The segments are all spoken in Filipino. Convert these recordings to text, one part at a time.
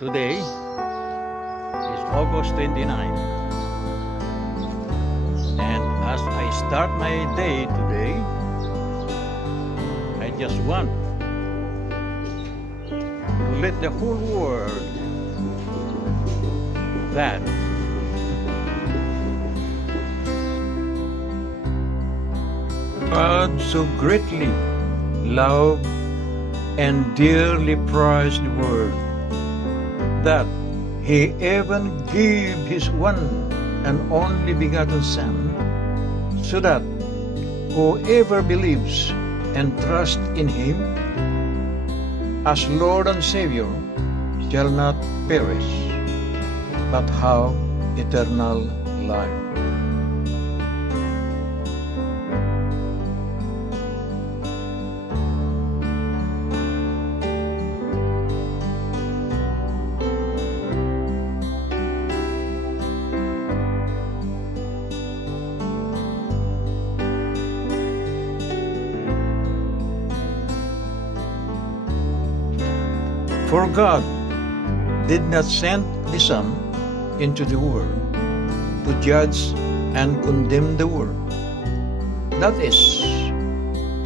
Today is August 29, and as I start my day today, I just want to let the whole world that God so greatly loved and dearly prized the world, that He even gave His one and only begotten Son, so that whoever believes and trusts in Him as Lord and Savior shall not perish, but have eternal life. For God did not send the Son into the world to judge and condemn the world, that is,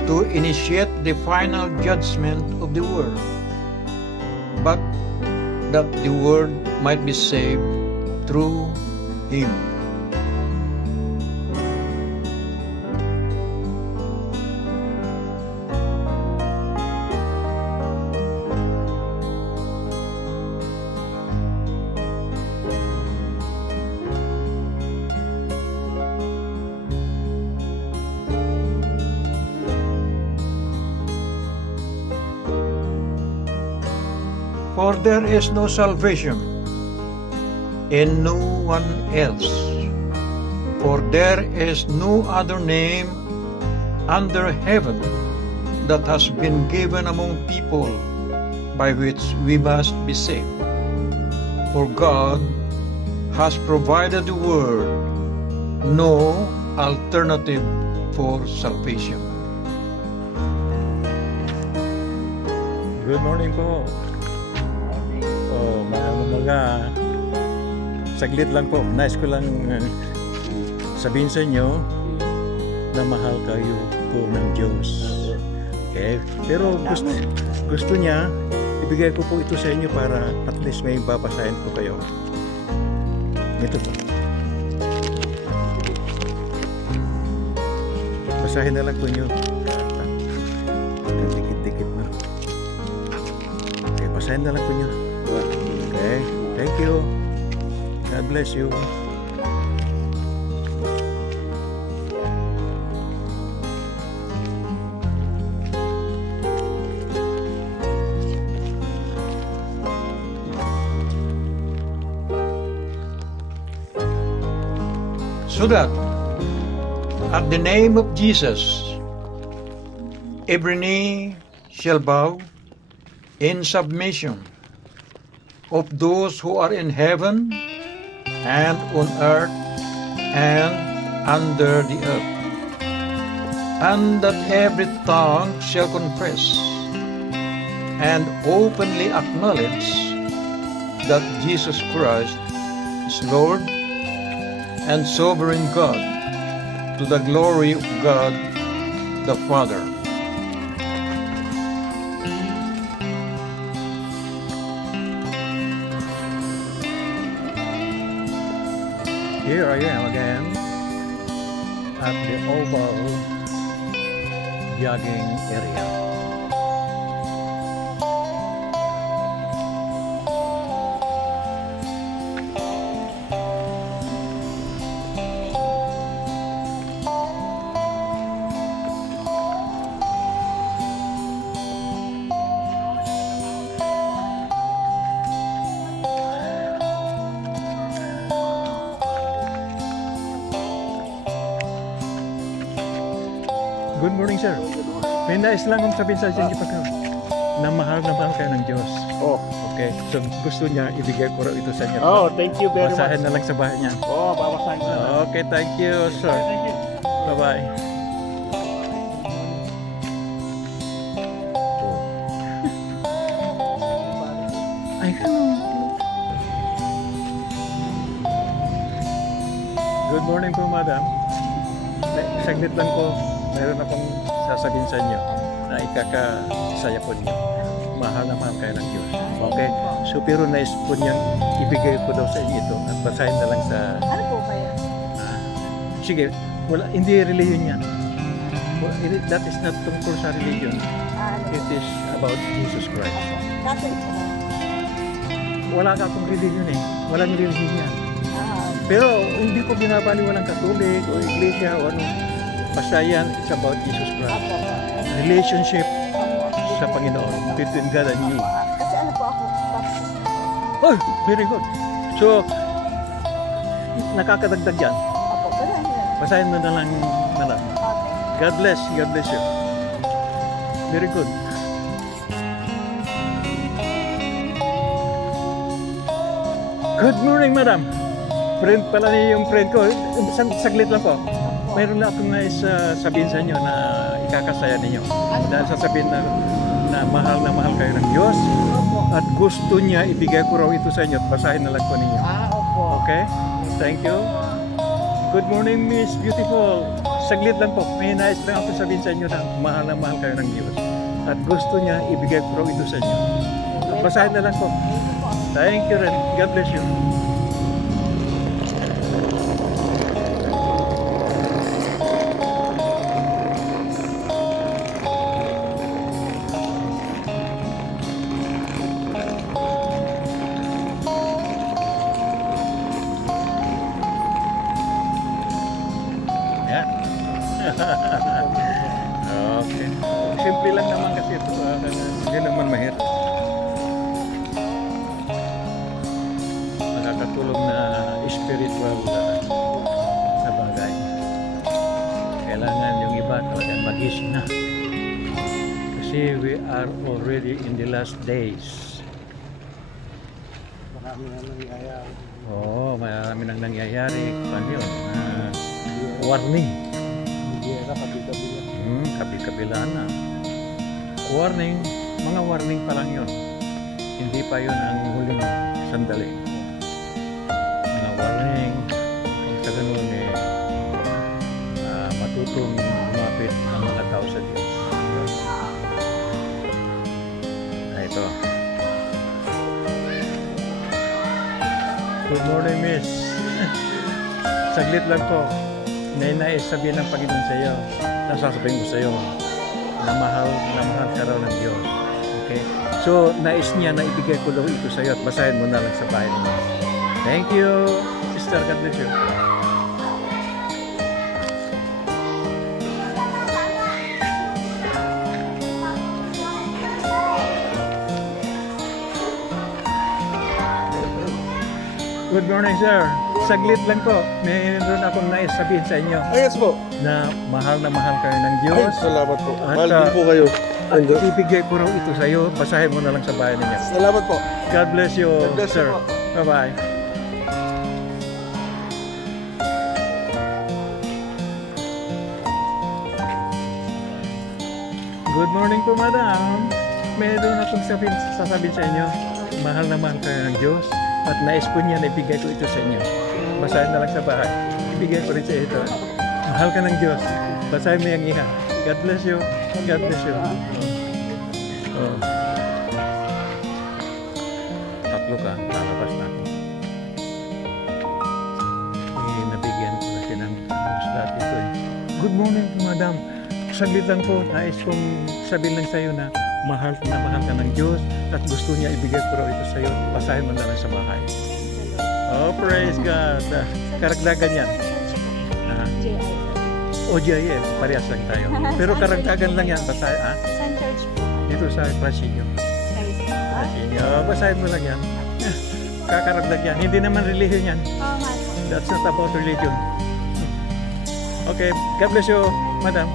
to initiate the final judgment of the world, but that the world might be saved through Him. For there is no salvation in no one else, for there is no other name under heaven that has been given among people by which we must be saved. For God has provided the world no alternative for salvation. Good morning po. Mga saglit lang po, nice ko lang sabihin sa inyo na mahal kayo po ng Diyos. Okay? Pero gusto niya ibigay ko po ito sa inyo para at least may babasahin ko kayo. Ito po. Basahin na lang po nyo. Dikit-dikit na. Okay, basahin na lang po nyo. Okay, thank you. God bless you. So that at the name of Jesus, every knee shall bow in submission, of those who are in heaven and on earth and under the earth, and that every tongue shall confess and openly acknowledge that Jesus Christ is Lord and sovereign God, to the glory of God the Father. Here I am again at the Oval jogging area. Good morning, sir. May nais lang akong sabihin sa inyo na mahal kayo ng Diyos. Oh. Okay. So gusto niya ibigay ko rin ito sa inyo. Oh, thank you very Basahin much. na lang sa bahay niya. Oh, babasahin ko na. Okay, thank you, sir. Thank you. Bye-bye. Ay, Good morning po, madam. Saglit lang po, meron akong sasabihin sa inyo na ikakasaya po niyo. Mahal na mahal kayo ng Diyos. Okay? So, pero nais po niyang ibigay ko daw sa inyo ito at basahin na lang sa... Ano po ba yun? Sige, wala, hindi religion yan. That is not tungkol sa religion. Ano It is about Jesus Christ. Catholic po. Wala ka akong religion eh. Walang religion yan. Ah, Pero hindi ko binabali walang Katolik o Iglesia o ano. Basta yan, it's about Jesus Christ. Apo. Relationship Apo. sa Panginoon between God and you. Kasi ano po ako, baptist po. Oh, very good. So, nakakadagdag yan. Apo, ganun yun. Basahin mo na lang na lang. Okay. God bless you. Very good. Good morning, madam. Friend pala niyo yung friend ko. Saglit lang po. Apo. Mayroon lang akong nais sabihin sa inyo na ikakasaya ninyo. Dahil sasabihin na mahal kayo ng Diyos Opo. at gusto niya ibigay ko raw ito sa inyo at basahin na lang po ninyo. Opo. Okay? Thank you. Good morning, Miss Beautiful. Saglit lang po. May nais lang ako sabihin sa inyo na mahal kayo ng Diyos at gusto niya ibigay ko raw ito sa inyo. Basahin na lang po. Thank you rin. God bless you. Okay. Simple lang naman kasi ito. Hindi naman mahirap. Nakakatulong na spiritual na bagay. Kailangan yung iba talagang magising na. Kasi we are already in the last days. Marami na nangyayari. Oo, marami nang nangyayari. Paano yun? Warning. Gera, kabila-bila. Kabi-kabila na. Warning, mga warning pa lang yun. Hindi pa yun ang huling sandali. Mga warning, sa ganun matutong lumapit ang mga tao sa Diyos. Ito. Good morning, Miss. Saglit lang po. Nais sabihin ng Panginoon sa iyo, nasasabihin ko sa iyo, na mahal ka raw ng Diyos. Okay? So, nais niya na ibigay ko daw ito sa iyo at basahin mo na lang sa bahay niya. Thank you, Sister. God bless you. Good morning, sir. Saglit lang po. Mayroon akong nais sabihin sa inyo Yes po. na mahal kayo ng Ay, Diyos. salamat po. At, Mahal din po kayo. At ibigay ko raw ito sa iyo. Basahin mo na lang sa bahay niya. Salamat po. God bless you, God bless you sir. po. Bye-bye. Good morning po, madam. Mayroon akong sasabihin sa inyo. Mahal kayo ng Diyos. At nais po niya na ibigay ko ito sa inyo. Basahin na lang sa bahay. Ibigay ko rin sa ito. Mahal ka ng Diyos. Basahin mo yung iha. God bless you. God bless you. Oh. Tatlo ka. Lalabas na ako. Nabigyan ko kasi ng slot ito eh. Good morning po, madam. Saglit lang po. Nais kong sabihin lang sa iyo na mahal ka ng Diyos at gusto niya ibigay ko raw ito sa iyo. Basahin mo na lang sa bahay. Oh, praise God. Karagdagan yan. OGIS, parehas lang tayo. Pero karagdagan lang yan. Basahin, San Church po. dito sa Prasinyo. Basahin mo lang yan. Kakaragdag yan. Hindi naman religion yan. Oo nga po. That's not about religion. Okay, God bless you, madam.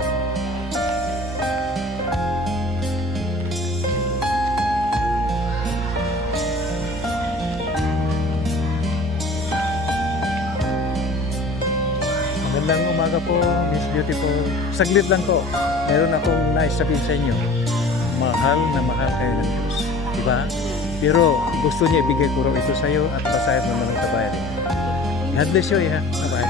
Magandang umaga po, Miss Beautiful. Saglit lang po. Meron akong nais sabihin sa inyo. Mahal kayo ng Diyos. Diba? Pero gusto niya ibigay ko raw ito sa iyo at basahin mo naman sa bayan. God bless you, yeah. Bye-bye.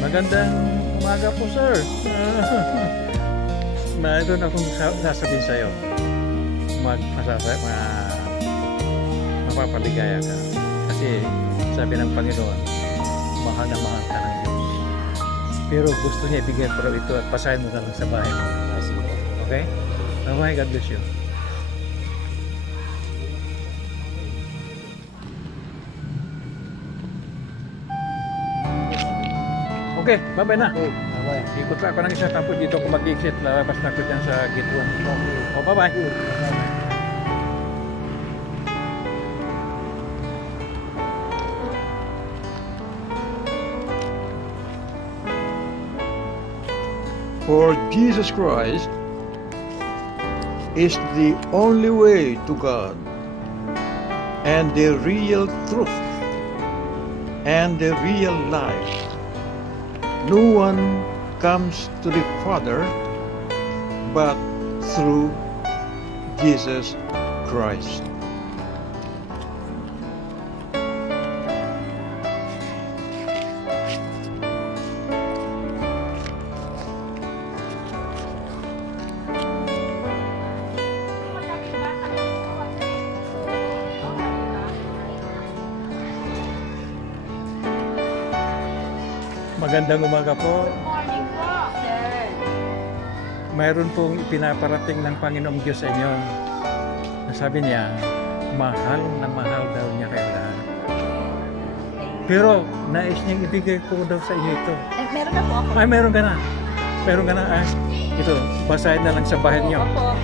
Magandang umaga po, sir. Mayroon akong sasabihin sa'yo. Mapapaligaya ka. Kasi sabi ng Panginoon, mahal na mahal ka ng Diyos. Pero gusto niya ibigay pero ito at pasahin mo na lang sa bahay mo. Okay? Bye-bye, God bless you. Okay, bye-bye na. Bye-bye. Ikot lang ako ng isa tapos dito ako mag-exit. Lalabas na ako dyan sa gate 1. Oh, bye-bye. For Jesus Christ is the only way to God and the real truth and the real life. No one comes to the Father but through Jesus Christ. Magandang umaga po. Morning po, sir. Mayroon pong ipinaparating ng Panginoong Diyos sa inyo. Sabi niya, mahal na mahal daw niya kayo lahat. Pero nais niyang ibigay ko daw sa inyo ito. Meron na po ako. Ay, meron ka na. Meron ka na. Ay, ito, basahin na lang sa bahay niyo. Opo.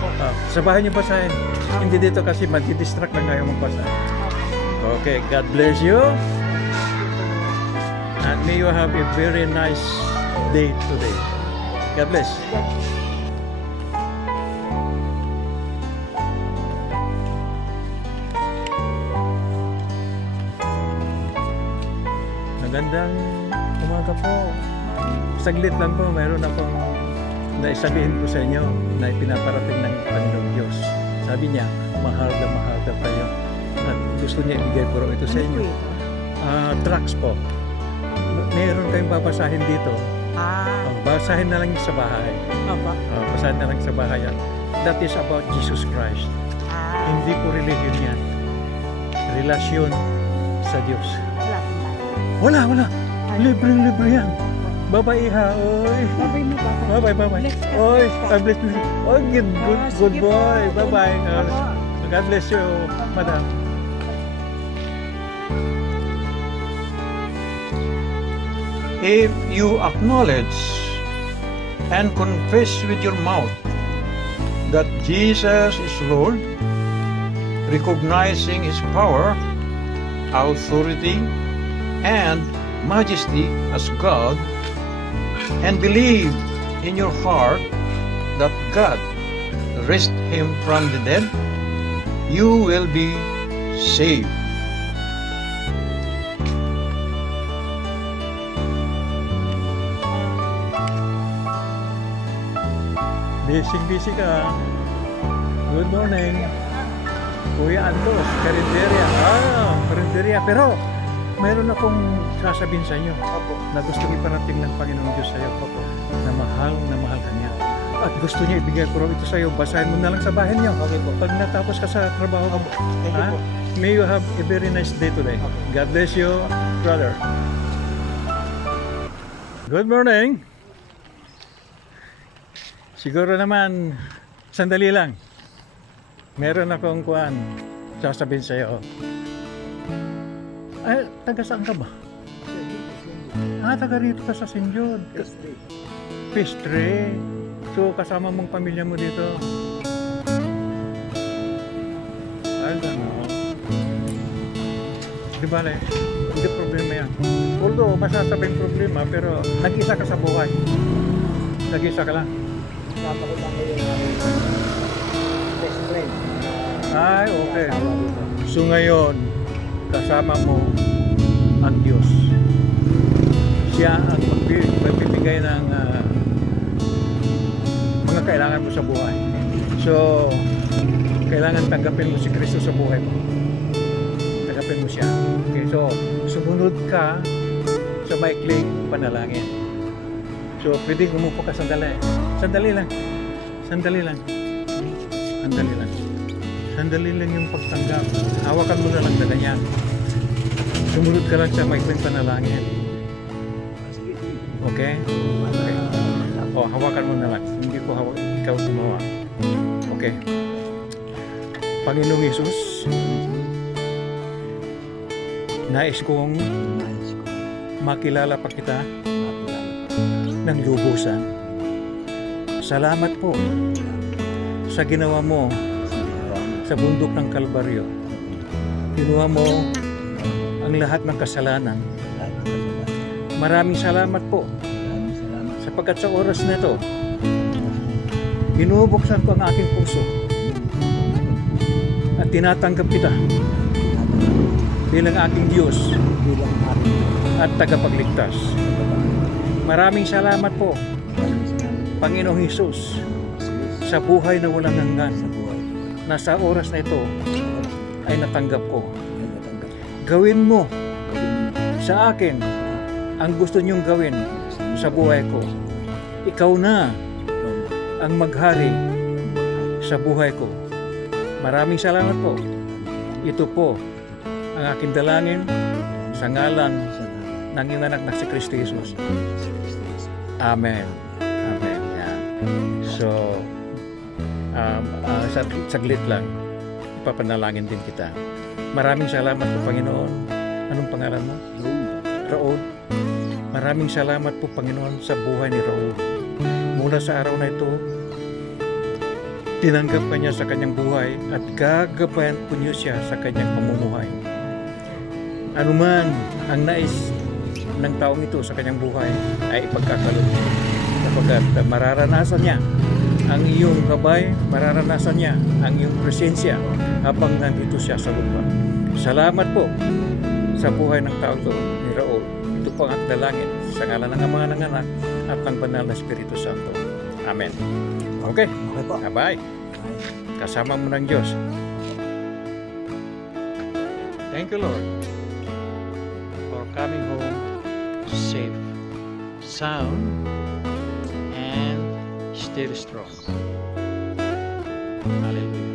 Sa bahay niyo basahin. Hindi dito kasi madidistract lang kayo magbasa. Okay, God bless you. And may you have a very nice day today. God bless. Magandang umaga po. Saglit lang po, mayroon akong naisabihin ko sa inyo na ipinaparating ng Panginoong Diyos. Sabi niya, mahal na mahal daw kayo. At gusto niya ibigay po ito sa inyo. Tracts po. Meron kayong babasahin dito. Basahin na lang sa bahay. Basahin na lang sa bahay yan. That is about Jesus Christ. Hindi po religion yan. Relasyon sa Diyos. Wala. Libre yan. Bye-bye, ha. Oy. Bye-bye. Oy, God bless you. Oy, good boy. Bye-bye. God bless you, madam. If you acknowledge and confess with your mouth that Jesus is Lord, recognizing His power, authority, and majesty as God, and believe in your heart that God raised Him from the dead, you will be saved. Busy ka. Good morning. Kuya Antos, Karinderia. Karinderia. Pero, mayroon akong sasabihin sa inyo na gusto iparating ng Panginoong Diyos sa iyo na mahal ka niya. At gusto niya ibigay ko ito sa iyo. Basahin mo na lang sa bahay niyo. Okay po. Pag natapos ka sa trabaho mo. May you have a very nice day today. God bless you, brother. Good morning. Siguro naman, sandali lang. Meron akong sasabihin sa iyo. Ay, taga saan ka ba? Taga rito ka sa St. John. Pistre. So, kasama mong pamilya mo dito. Ay, gano'n. Di ba, hindi problema yan. Although, masasabing problema, pero nag-isa ka sa buhay. Nag-isa ka lang. Napakita ko yung best friend. Ay, okay. So ngayon, kasama mo ang Diyos. Siya ang magbibigay ng mga kailangan mo sa buhay. So, kailangan tanggapin mo si Kristo sa buhay mo. Tanggapin mo siya. Okay, so sumunod ka sa maikling panalangin. So pwedeng umupo ka sandali. Sandali lang. Sandali lang. Sandali lang. Sandali lang yung pagtanggap. Hawakan mo na lang na ganyan. Sumunod ka lang sa maikling panalangin. Okay? Okay. O, hawakan mo na lang. Hindi ko hawak. Ikaw gumawa. Okay. Panginoong Hesus, nais kong makilala pa kita ng lubusan. Salamat po sa ginawa mo sa bundok ng Kalbaryo. Kinuha mo ang lahat ng kasalanan. Maraming salamat po sapagkat sa oras na ito, binubuksan ko ang aking puso at tinatanggap kita bilang aking Diyos at tagapagligtas. Maraming salamat po, Panginoong Hesus, sa buhay na walang hanggan na sa oras na ito ay natanggap ko. Gawin mo sa akin ang gusto niyong gawin sa buhay ko. Ikaw na ang maghari sa buhay ko. Maraming salamat po. Ito po ang aking dalangin sa ngalan ng iyong anak na si Kristo Jesus. Amen. Amen. Yan. So, saglit lang, ipapanalangin din kita. Maraming salamat po, Panginoon. Anong pangalan mo? Raul. Maraming salamat po, Panginoon, sa buhay ni Raul. Mula sa araw na ito, tinanggap ka niya sa kanyang buhay at gagabayan po niyo siya sa kanyang pamumuhay. Ano man ang nais ng taong ito sa kanyang buhay ay ipagkakaloob niya. Sapagkat mararanasan niya ang iyong gabay, mararanasan niya ang iyong presensya habang nandito siya sa lupa. Salamat po sa buhay ng tao ito ni Raul. Ito po ang dalangin sa ngalan ng Ama, ng Anak at ng Banal na Espiritu Santo. Amen. Okay. Bye-bye. Kasama mo ng Diyos. Thank you, Lord, for coming home safe, sound, and still strong. Hallelujah.